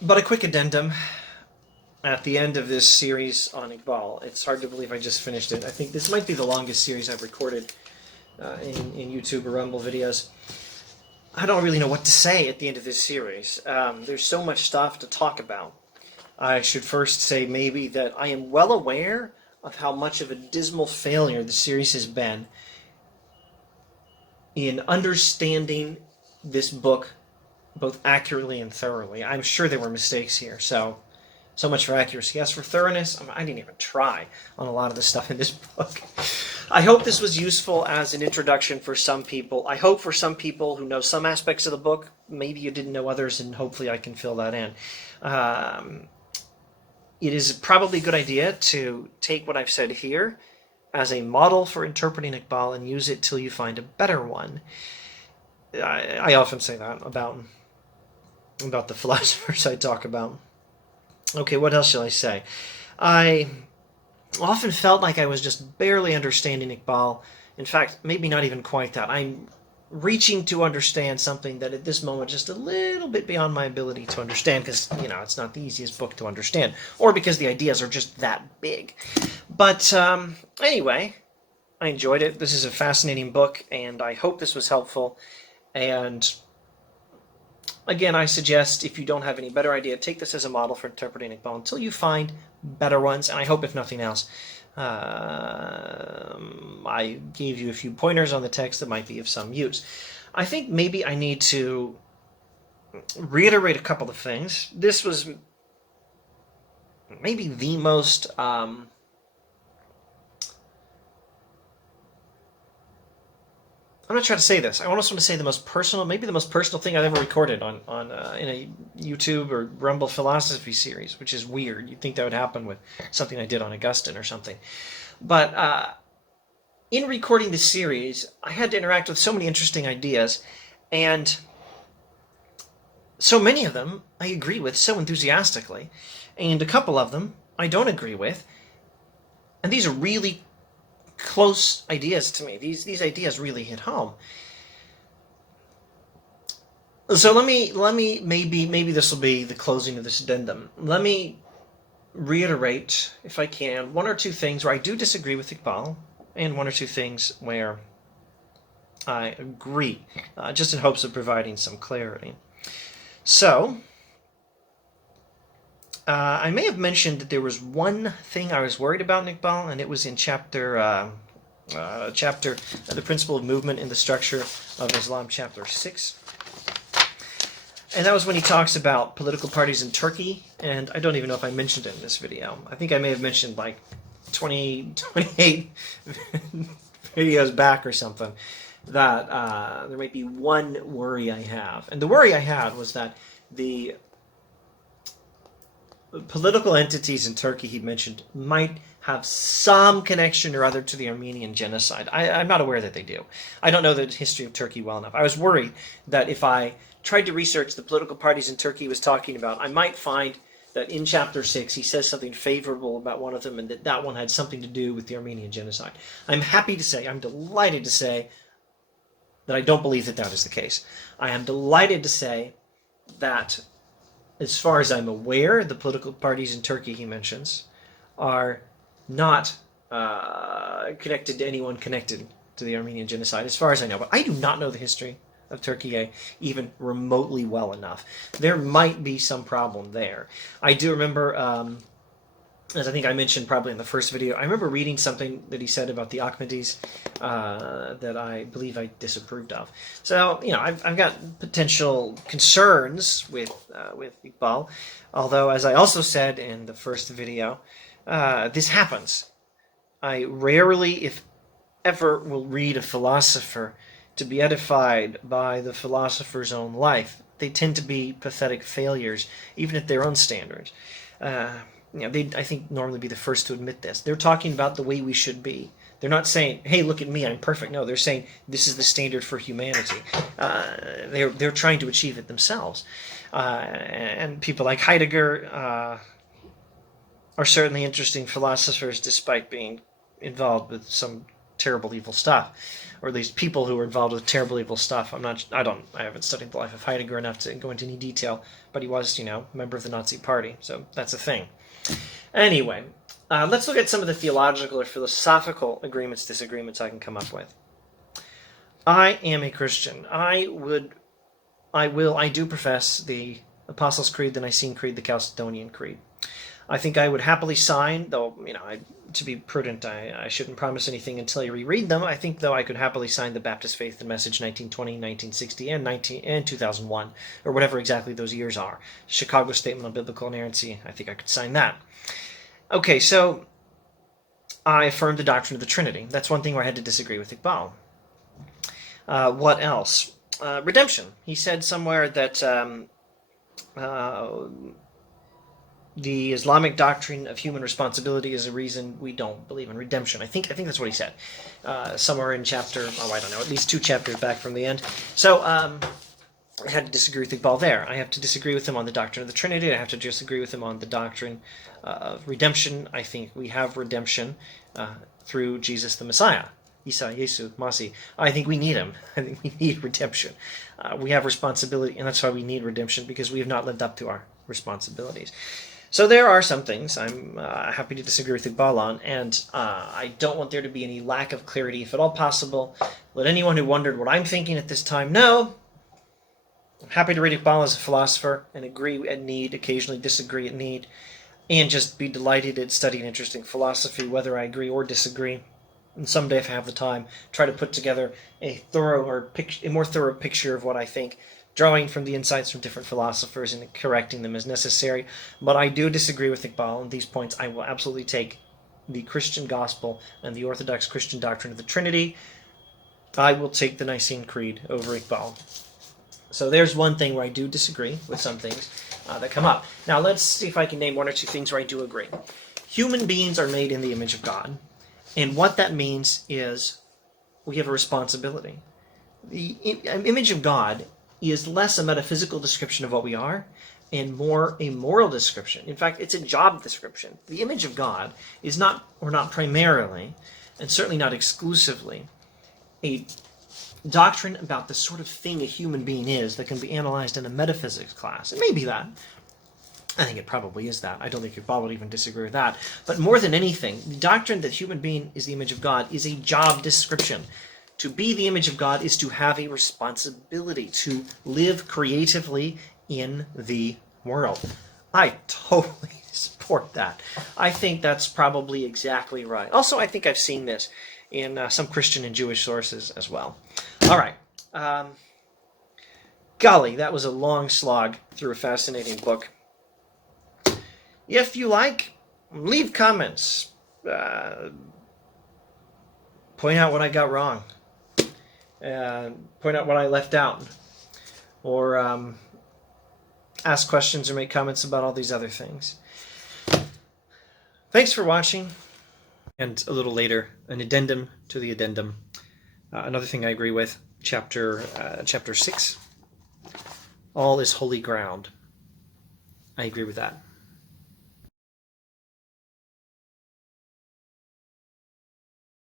But a quick addendum at the end of this series on Iqbal. It's hard to believe I just finished it. I think this might be the longest series I've recorded in YouTube or Rumble videos. I don't really know what to say at the end of this series. There's so much stuff to talk about. I should first say maybe that I am well aware of how much of a dismal failure the series has been in understanding this book both accurately and thoroughly. I'm sure there were mistakes here, so much for accuracy. As for thoroughness, I didn't even try on a lot of the stuff in this book. I hope this was useful as an introduction for some people. I hope for some people who know some aspects of the book, maybe you didn't know others, and hopefully I can fill that in. It is probably a good idea to take what I've said here as a model for interpreting Iqbal and use it till you find a better one. I often say that about the philosophers I talk about. Okay, what else shall I say? I often felt like I was just barely understanding Iqbal. In fact, maybe not even quite that. I'm reaching to understand something that at this moment just a little bit beyond my ability to understand, because, it's not the easiest book to understand, or because the ideas are just that big. But anyway, I enjoyed it. This is a fascinating book, and I hope this was helpful. And again, I suggest, if you don't have any better idea, take this as a model for interpreting Iqbal until you find better ones. And I hope, if nothing else, I gave you a few pointers on the text that might be of some use. I think maybe I need to reiterate a couple of things. This was maybe the most I'm not trying to say this. I almost want to say the most personal thing I've ever recorded on in a YouTube or Rumble philosophy series, which is weird. You'd think that would happen with something I did on Augustine or something. But in recording this series, I had to interact with so many interesting ideas, and so many of them I agree with so enthusiastically, and a couple of them I don't agree with. And these are really close ideas to me. These ideas really hit home. So let me maybe this will be the closing of this addendum. Let me reiterate, if I can, one or two things where I do disagree with Iqbal, and one or two things where I agree, just in hopes of providing some clarity. So I may have mentioned that there was one thing I was worried about in Iqbal, and it was in chapter The Principle of Movement in the Structure of Islam, chapter 6. And that was when he talks about political parties in Turkey, and I don't even know if I mentioned it in this video. I think I may have mentioned like 28 videos back or something, that there might be one worry I have. And the worry I had was that the political entities in Turkey he mentioned might have some connection or other to the Armenian genocide. I'm not aware that they do. I don't know the history of Turkey well enough. I was worried that if I tried to research the political parties in Turkey he was talking about, I might find that in chapter 6 he says something favorable about one of them, and that one had something to do with the Armenian genocide. I'm delighted to say that I don't believe that that is the case. I am delighted to say that, as far as I'm aware, the political parties in Turkey he mentions are not connected to anyone connected to the Armenian genocide, as far as I know. But I do not know the history of Turkey even remotely well enough. There might be some problem there. I do remember, as I think I mentioned probably in the first video, I remember reading something that he said about the Ahmadis that I believe I disapproved of. So, I've got potential concerns with Iqbal, although, as I also said in the first video, this happens. I rarely, if ever, will read a philosopher to be edified by the philosopher's own life. They tend to be pathetic failures, even at their own standards. They'd, I think, normally be the first to admit this. They're talking about the way we should be. They're not saying, hey, look at me, I'm perfect. No, they're saying this is the standard for humanity. They're trying to achieve it themselves. And people like Heidegger are certainly interesting philosophers, despite being involved with some terrible, evil stuff, or at least people who were involved with terrible, evil stuff. I haven't studied the life of Heidegger enough to go into any detail, but he was, a member of the Nazi Party, so that's a thing. Anyway, let's look at some of the theological or philosophical agreements, disagreements I can come up with. I am a Christian. I do profess the Apostles' Creed, the Nicene Creed, the Chalcedonian Creed. I think I would happily sign, though, to be prudent, I shouldn't promise anything until I reread them. I think, though, I could happily sign the Baptist Faith and Message 1920, 1960, and 2001, or whatever exactly those years are. Chicago Statement on Biblical Inerrancy, I think I could sign that. Okay, so I affirm the doctrine of the Trinity. That's one thing where I had to disagree with Iqbal. What else? Redemption. He said somewhere that the Islamic doctrine of human responsibility is a reason we don't believe in redemption. I think that's what he said. Somewhere in chapter, at least 2 chapters back from the end. So I had to disagree with Iqbal there. I have to disagree with him on the doctrine of the Trinity. I have to disagree with him on the doctrine of redemption. I think we have redemption through Jesus the Messiah. Isa, Yesu, Masi. I think we need him. I think we need redemption. We have responsibility, and that's why we need redemption, because we have not lived up to our responsibilities. So there are some things I'm happy to disagree with Iqbal on, and I don't want there to be any lack of clarity, if at all possible. Let anyone who wondered what I'm thinking at this time know. I'm happy to read Iqbal as a philosopher and agree at need, occasionally disagree at need, and just be delighted at studying interesting philosophy, whether I agree or disagree. And someday, if I have the time, try to put together a more thorough picture of what I think, drawing from the insights from different philosophers and correcting them as necessary. But I do disagree with Iqbal on these points. I will absolutely take the Christian gospel and the Orthodox Christian doctrine of the Trinity. I will take the Nicene Creed over Iqbal. So there's one thing where I do disagree with some things that come up. Now let's see if I can name 1 or 2 things where I do agree. Human beings are made in the image of God. And what that means is we have a responsibility. The image of God is less a metaphysical description of what we are and more a moral description. In fact, it's a job description. The image of God is not primarily, and certainly not exclusively, a doctrine about the sort of thing a human being is that can be analyzed in a metaphysics class. It may be that. I think it probably is that. I don't think Iqbal would even disagree with that. But more than anything, the doctrine that human being is the image of God is a job description. To be the image of God is to have a responsibility to live creatively in the world. I totally support that. I think that's probably exactly right. Also, I think I've seen this in some Christian and Jewish sources as well. All right. Golly, that was a long slog through a fascinating book. If you like, leave comments. Point out what I got wrong. Point out what I left out. Or ask questions or make comments about all these other things. Thanks for watching. And a little later, an addendum to the addendum. Another thing I agree with, chapter 6. All is holy ground. I agree with that.